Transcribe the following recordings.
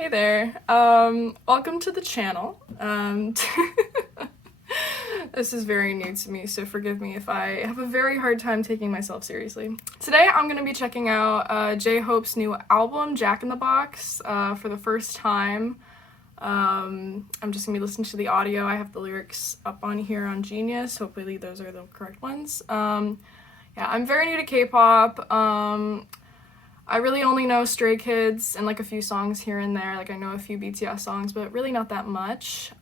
Hey there. Welcome to the channel. This is very new to me, so forgive me if I have a very hard time taking myself seriously. Today I'm going to be checking out J-Hope's new album, Jack in the Box, for the first time. I'm just going to be listening to the audio. I have the lyrics up on here on Genius. Hopefully those are the correct ones. Yeah, I'm very new to K-pop. I really only know Stray Kids and like a few songs here and there. Like I know a few BTS songs, but really not that much.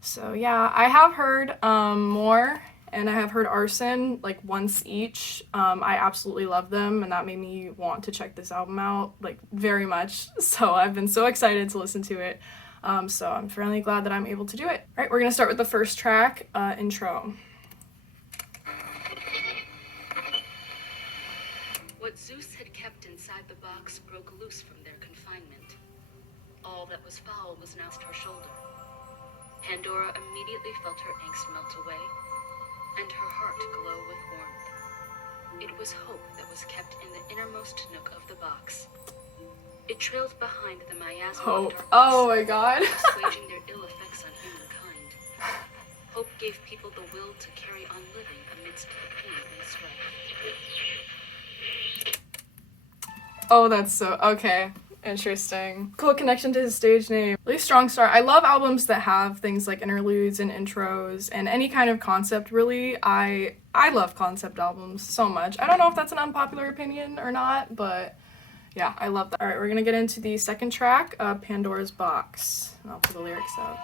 So yeah, I have heard More and I have heard Arson like once each. I absolutely love them and that made me want to check this album out like very much. So I've been so excited to listen to it. So I'm really glad that I'm able to do it. All right, we're gonna start with the first track, Intro. What Zeus had kept inside the box broke loose from their confinement. All that was foul was now at her shoulder. Pandora immediately felt her angst melt away, and her heart glow with warmth. It was hope that was kept in the innermost nook of the box. It trailed behind the miasma Hope. of darkness, Oh my god. assuaging their ill effects on humankind. Hope gave people the will to carry on living amidst the pain and strife. Oh, that's so, okay. Interesting. Cool connection to his stage name. Really strong start. I love albums that have things like interludes and intros and any kind of concept, really. I love concept albums so much. I don't know if that's an unpopular opinion or not, but yeah, I love that. All right, we're gonna get into the second track, Pandora's Box. And I'll put the lyrics up.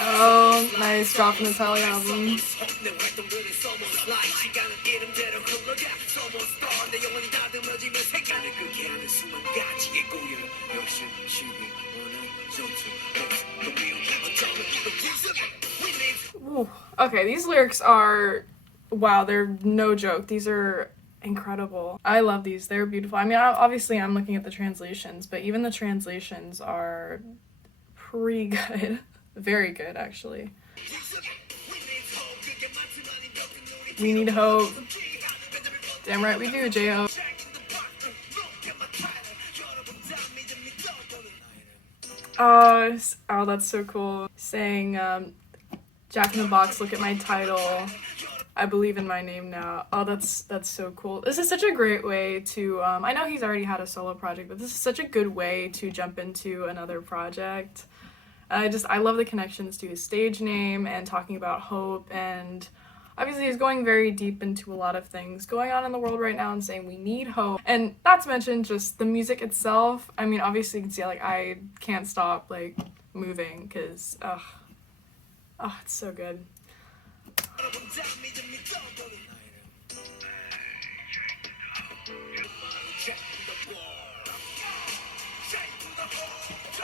Oh, nice, dropping the Telly album. Ooh. Okay, these lyrics are, wow, they're no joke. These are incredible. I love these. They're beautiful. I mean, obviously I'm looking at the translations, but even the translations are pretty good. Very good, actually. We need hope. Damn right we do, J-Hope. Oh, that's so cool. Saying, Jack in the Box, look at my title. I believe in my name now. Oh, that's so cool. This is such a great way to, I know he's already had a solo project, but this is such a good way to jump into another project. I love the connections to his stage name and talking about hope, and obviously he's going very deep into a lot of things going on in the world right now and saying we need hope. And not to mention just the music itself. I mean, obviously you can see like I can't stop like moving because it's so good.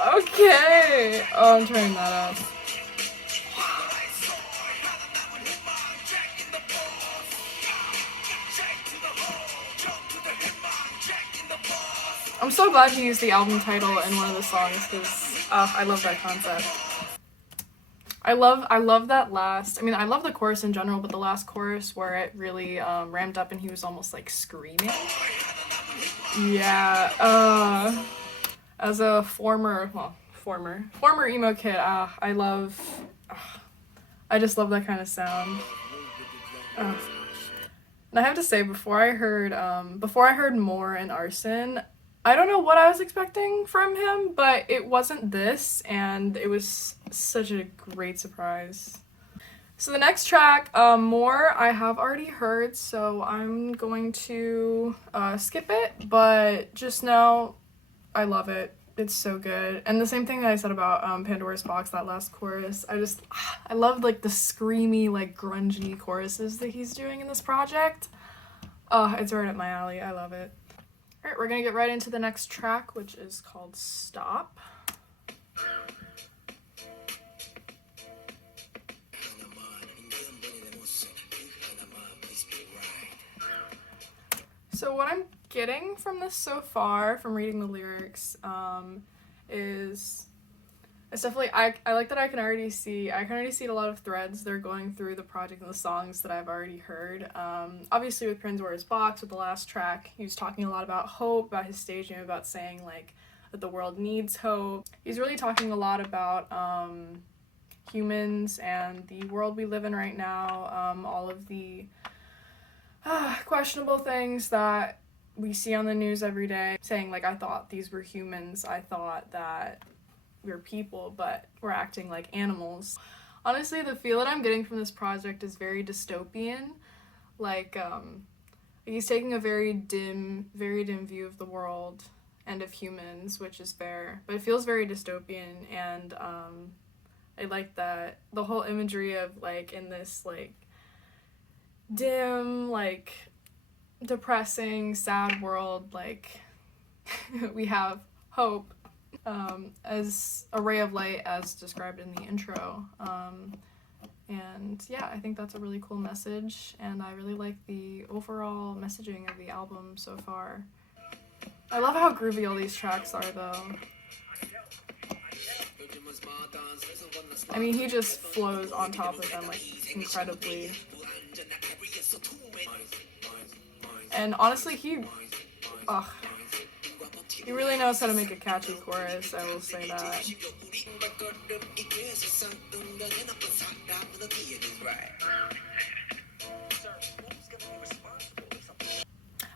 Okay. Oh, I'm turning that up. I'm so glad he used the album title in one of the songs because I love that concept. I love that last, I mean, I love the chorus in general, but the last chorus where it really ramped up and he was almost like screaming. Yeah, as a former emo kid, I just love that kind of sound. And I have to say, before I heard More and Arson, I don't know what I was expecting from him, but it wasn't this, and it was such a great surprise. So the next track, More, I have already heard, so I'm going to skip it, but just know I love it. It's so good. And the same thing that I said about Pandora's Box, that last chorus, I love like the screamy, like grungy choruses that he's doing in this project. It's right up my alley. I love it. All right, we're gonna get right into the next track, which is called Stop. So what I'm getting from this so far, from reading the lyrics, is it's definitely I like that I can already see a lot of threads that are going through the project and the songs that I've already heard. Obviously with Pandora's Box, with the last track, he was talking a lot about hope, about his stage name, about saying like that the world needs hope. He's really talking a lot about humans and the world we live in right now, all of the questionable things that we see on the news every day, saying like, I thought these were humans, I thought that we're people, but we're acting like animals. Honestly, the feel that I'm getting from this project is very dystopian. Like, he's taking a very dim view of the world and of humans, which is fair, but it feels very dystopian, and I like that the whole imagery of like in this like dim, like depressing, sad world, like we have hope as a ray of light, as described in the intro. And yeah, I think that's a really cool message, and I really like the overall messaging of the album so far. I love how groovy all these tracks are, though. I mean, he just flows on top of them, like, incredibly. And honestly, he really knows how to make a catchy chorus, I will say that.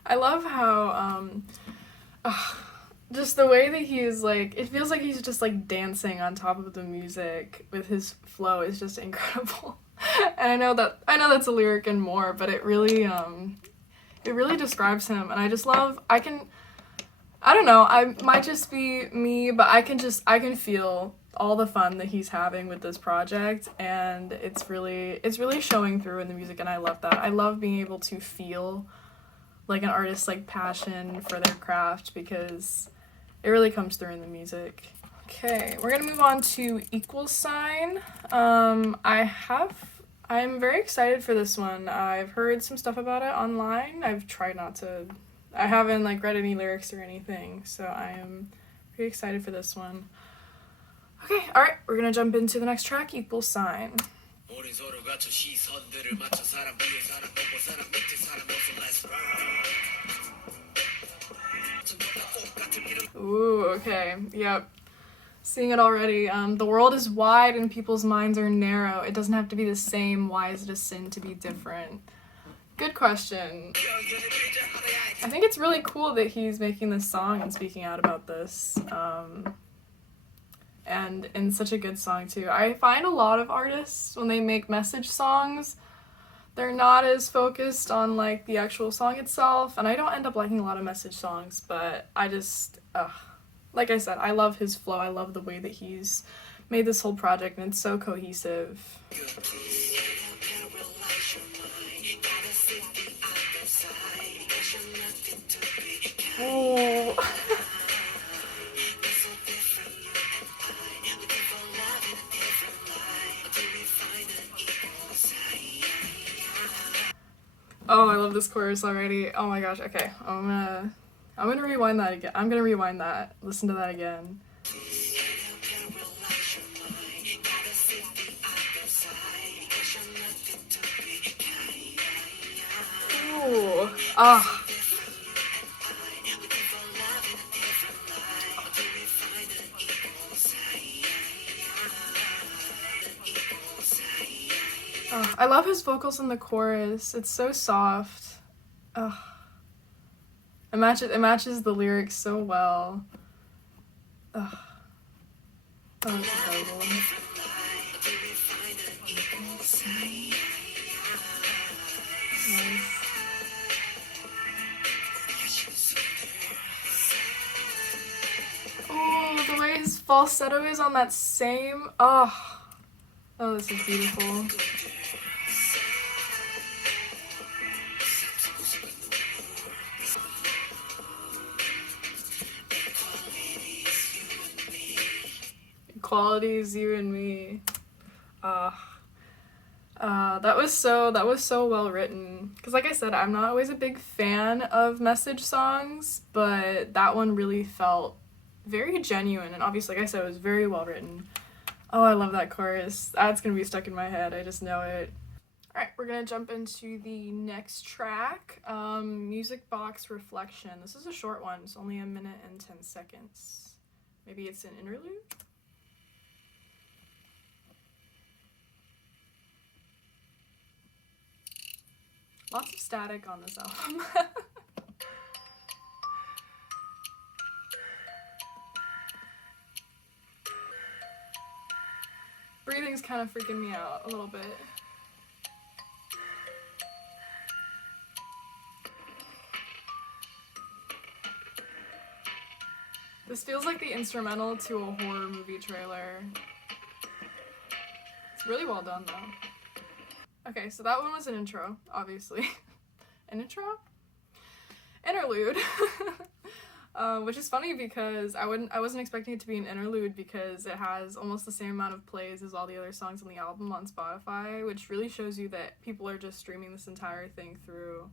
I love how, just the way that he is, like, it feels like he's just, like, dancing on top of the music with his flow is just incredible. And I know that's a lyric and more, but it really describes him, and I just love, I don't know, I might just be me, but I can feel all the fun that he's having with this project, and it's really showing through in the music, and I love that. I love being able to feel like an artist's like passion for their craft, because it really comes through in the music. Okay, we're gonna move on to Equal Sign. I'm very excited for this one. I've heard some stuff about it online. I haven't like read any lyrics or anything, so I am pretty excited for this one. Okay, alright, we're gonna jump into the next track, Equal Sign. Ooh, okay, yep. Seeing it already. The world is wide and people's minds are narrow. It doesn't have to be the same. Why is it a sin to be different? Good question. I think it's really cool that he's making this song and speaking out about this. And in such a good song too. I find a lot of artists, when they make message songs, they're not as focused on like the actual song itself, and I don't end up liking a lot of message songs, but I just, like I said, I love his flow. I love the way that he's made this whole project, and it's so cohesive. Ooh. Oh, I love this chorus already. Oh my gosh. Okay, I'm gonna rewind that again. I'm gonna rewind that. Listen to that again. Ooh. Ah. Oh, I love his vocals in the chorus. It's so soft. Oh. It matches the lyrics so well. Oh, that's incredible. Nice. Oh, the way his falsetto is on that same. Oh, this is beautiful. Equality is you and me. That was so well written. Because like I said, I'm not always a big fan of message songs, but that one really felt very genuine, and obviously, like I said, it was very well written. Oh, I love that chorus. That's gonna be stuck in my head. I just know it. All right, we're gonna jump into the next track. Music Box Reflection. This is a short one. It's only 1 minute and 10 seconds. Maybe it's an interlude. Lots of static on this album. Breathing's kind of freaking me out a little bit. This feels like the instrumental to a horror movie trailer. It's really well done though. Okay, so that one was an intro, obviously. An intro? Interlude. Which is funny because I wasn't expecting it to be an interlude because it has almost the same amount of plays as all the other songs on the album on Spotify, which really shows you that people are just streaming this entire thing through,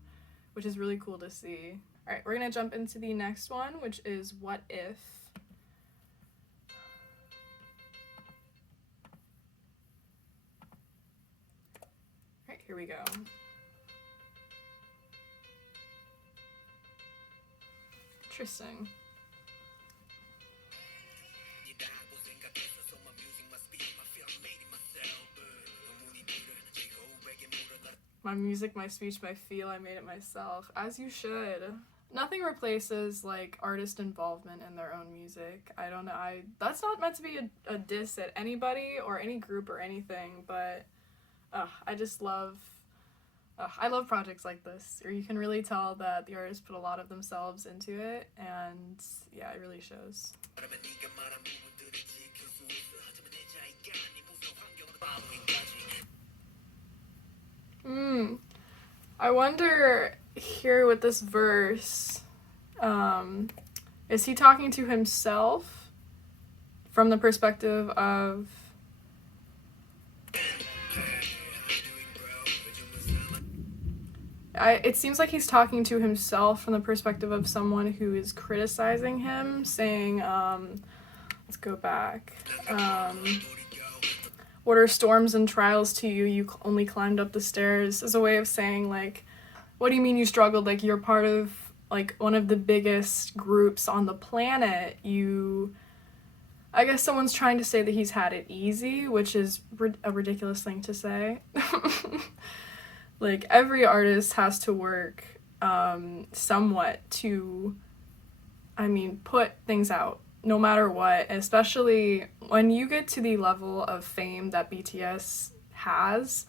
which is really cool to see. Alright, we're gonna jump into the next one, which is What If. Alright, here we go. Interesting. My music, my speech, my feel, I made it myself. As you should. Nothing replaces, like, artist involvement in their own music. I don't know, that's not meant to be a diss at anybody or any group or anything, but I just love, I love projects like this, where you can really tell that the artists put a lot of themselves into it, and yeah, it really shows. I wonder here with this verse, is he talking to himself from the perspective of it seems like he's talking to himself from the perspective of someone who is criticizing him, saying, let's go back. What are storms and trials to you? You only climbed up the stairs, as a way of saying, like, what do you mean you struggled? Like, you're part of, like, one of the biggest groups on the planet. I guess someone's trying to say that he's had it easy, which is a ridiculous thing to say. Like, every artist has to work somewhat to, put things out, no matter what, especially when you get to the level of fame that BTS has.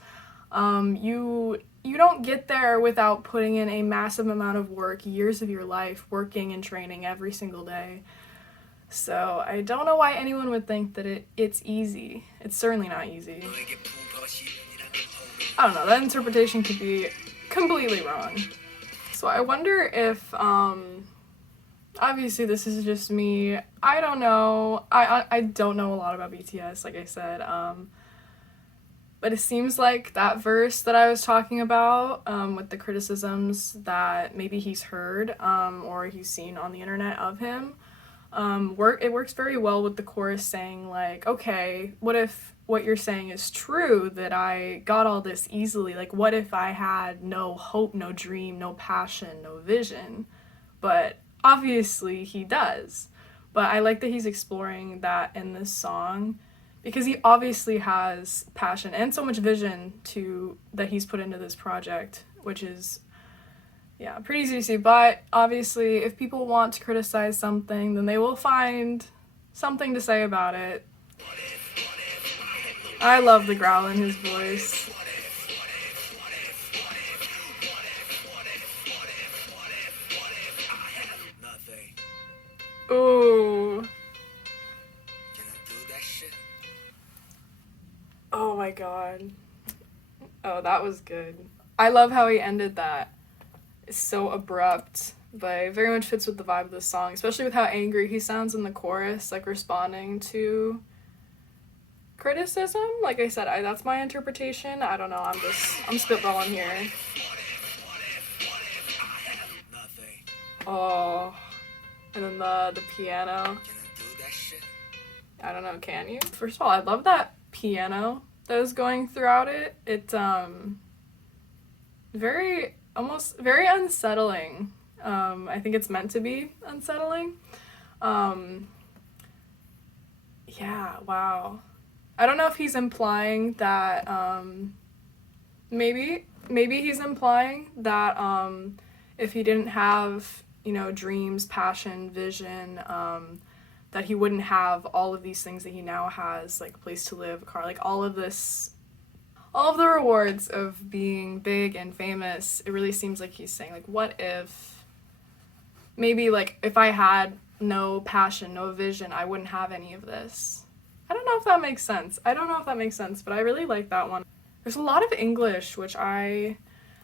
You don't get there without putting in a massive amount of work, years of your life, working and training every single day. So I don't know why anyone would think that it's easy. It's certainly not easy. I don't know, that interpretation could be completely wrong. So I wonder if, obviously this is just me, I don't know, I don't know a lot about BTS, like I said, but it seems like that verse that I was talking about, with the criticisms that maybe he's heard, or he's seen on the internet of him, it works very well with the chorus saying, like, okay, what if what you're saying is true, that I got all this easily? Like, what if I had no hope, no dream, no passion, no vision? But obviously he does. But I like that he's exploring that in this song, because he obviously has passion and so much vision that he's put into this project, which is, yeah, pretty easy to see. But obviously, if people want to criticize something, then they will find something to say about it. I love the growl in his voice. Ooh. Oh my god. Oh, that was good. I love how he ended that. It's so abrupt, but it very much fits with the vibe of the song, especially with how angry he sounds in the chorus, like responding to criticism. Like I said, that's my interpretation. I don't know. I'm spitballing here. Oh, and then the piano. I don't know, can you? First of all, I love that piano that was going throughout it. It's very unsettling. I think it's meant to be unsettling. Yeah, wow. I don't know if he's implying that maybe he's implying that if he didn't have, you know, dreams, passion, vision, that he wouldn't have all of these things that he now has, like a place to live, a car, like all of the rewards of being big and famous. It really seems like he's saying, like, what if maybe, like, if I had no passion, no vision, I wouldn't have any of this. I don't know if that makes sense. But I really like that one. There's a lot of English, which I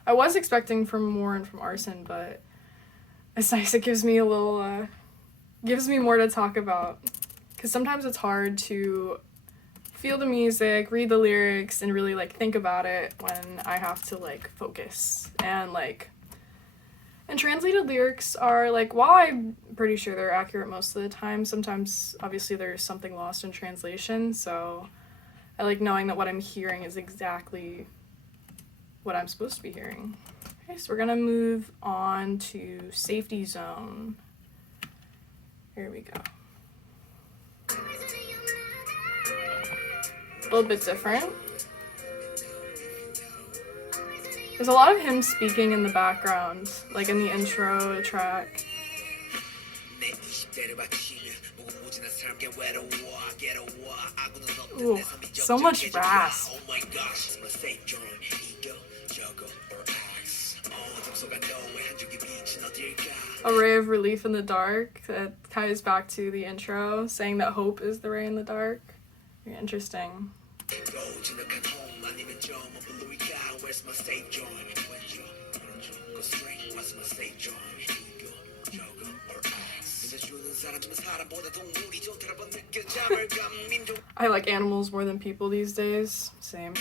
was expecting from more and from Arson, but it's nice. It gives me a little, gives me more to talk about. Because sometimes it's hard to feel the music, read the lyrics, and really, like, think about it when I have to, like, focus. And translated lyrics are, like, while I'm pretty sure they're accurate most of the time, sometimes, obviously, there's something lost in translation, so I like knowing that what I'm hearing is exactly what I'm supposed to be hearing. Okay, so we're gonna move on to Safety Zone. Here we go. A little bit different. There's a lot of him speaking in the background, like in the intro track. Ooh, so much rasp. A ray of relief in the dark. That ties back to the intro, saying that hope is the ray in the dark. Very interesting. I like animals more than people these days. Same.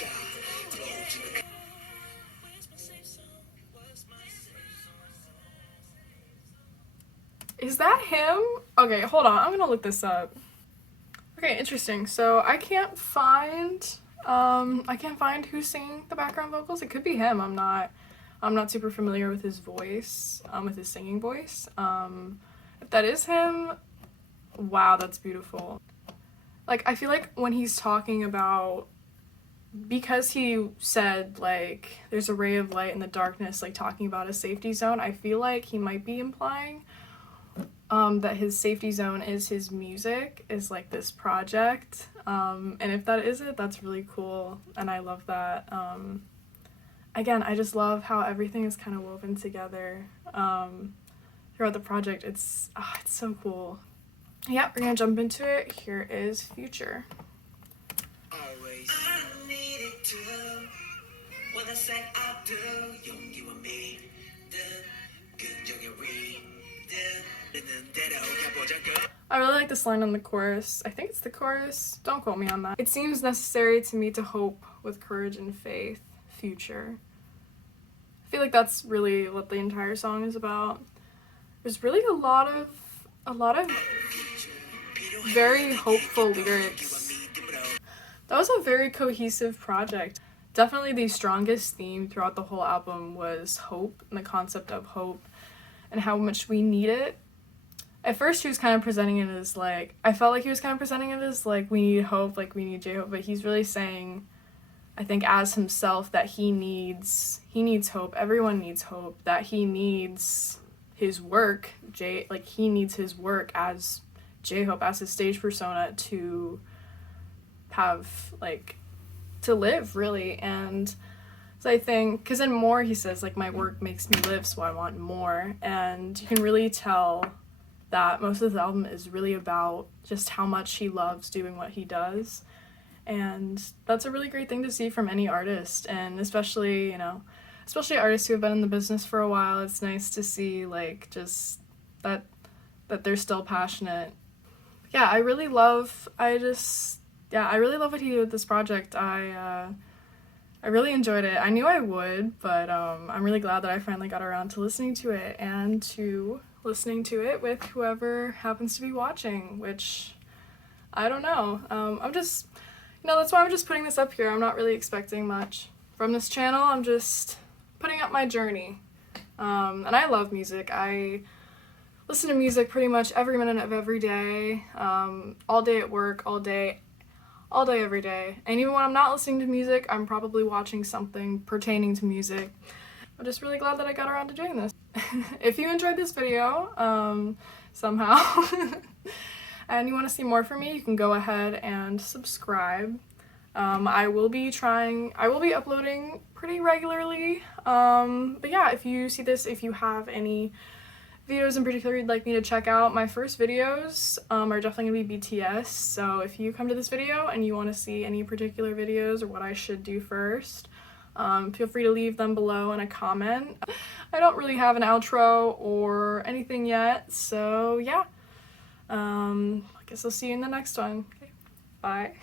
Is that him? Okay, hold on. I'm gonna look this up. Okay, interesting. So I can't find who's singing the background vocals. It could be him. I'm not super familiar with his voice, with his singing voice. If that is him, wow, that's beautiful. Like, I feel like when he's talking about, because he said, like, there's a ray of light in the darkness, like, talking about a safety zone, I feel like he might be implying that his safety zone is his music, is, like, this project. And if that is it, that's really cool, and I love that. Again, I just love how everything is kind of woven together throughout the project. It's so cool. Yeah, we're gonna jump into it. Here is Future. Always. I really like this line on the chorus. I think it's the chorus. Don't quote me on that. It seems necessary to me to hope with courage and faith. Future. I feel like that's really what the entire song is about. There's really a lot of very hopeful lyrics. That was a very cohesive project. Definitely the strongest theme throughout the whole album was hope and the concept of hope and how much we need it. At first he was kind of presenting it as like, I felt like he was kind of presenting it as like, we need hope, like we need J-Hope, but he's really saying, I think as himself, that he needs hope. Everyone needs hope. That he needs his work, he needs his work as J-Hope, as his stage persona to have, like, to live, really. And so I think, because in More he says, like, my work makes me live, so I want more. And you can really tell that most of the album is really about just how much he loves doing what he does. And that's a really great thing to see from any artist, and especially artists who have been in the business for a while. It's nice to see, like, just that they're still passionate. Yeah, I yeah, I really love what he did with this project. I really enjoyed it. I knew I would, but I'm really glad that I finally got around to listening to it and to listening to it with whoever happens to be watching, which I don't know. I'm just, that's why I'm just putting this up here. I'm not really expecting much from this channel. I'm just putting up my journey. And I love music. I listen to music pretty much every minute of every day, all day at work, all day, every day. And even when I'm not listening to music, I'm probably watching something pertaining to music. I'm just really glad that I got around to doing this. If you enjoyed this video, somehow, and you want to see more from me, you can go ahead and subscribe. I will be uploading pretty regularly. But yeah, if you see this, if you have any videos in particular you'd like me to check out, my first videos are definitely going to be BTS, so if you come to this video and you want to see any particular videos or what I should do first, feel free to leave them below in a comment. I don't really have an outro or anything yet, so yeah, I guess I'll see you in the next one. Okay, bye.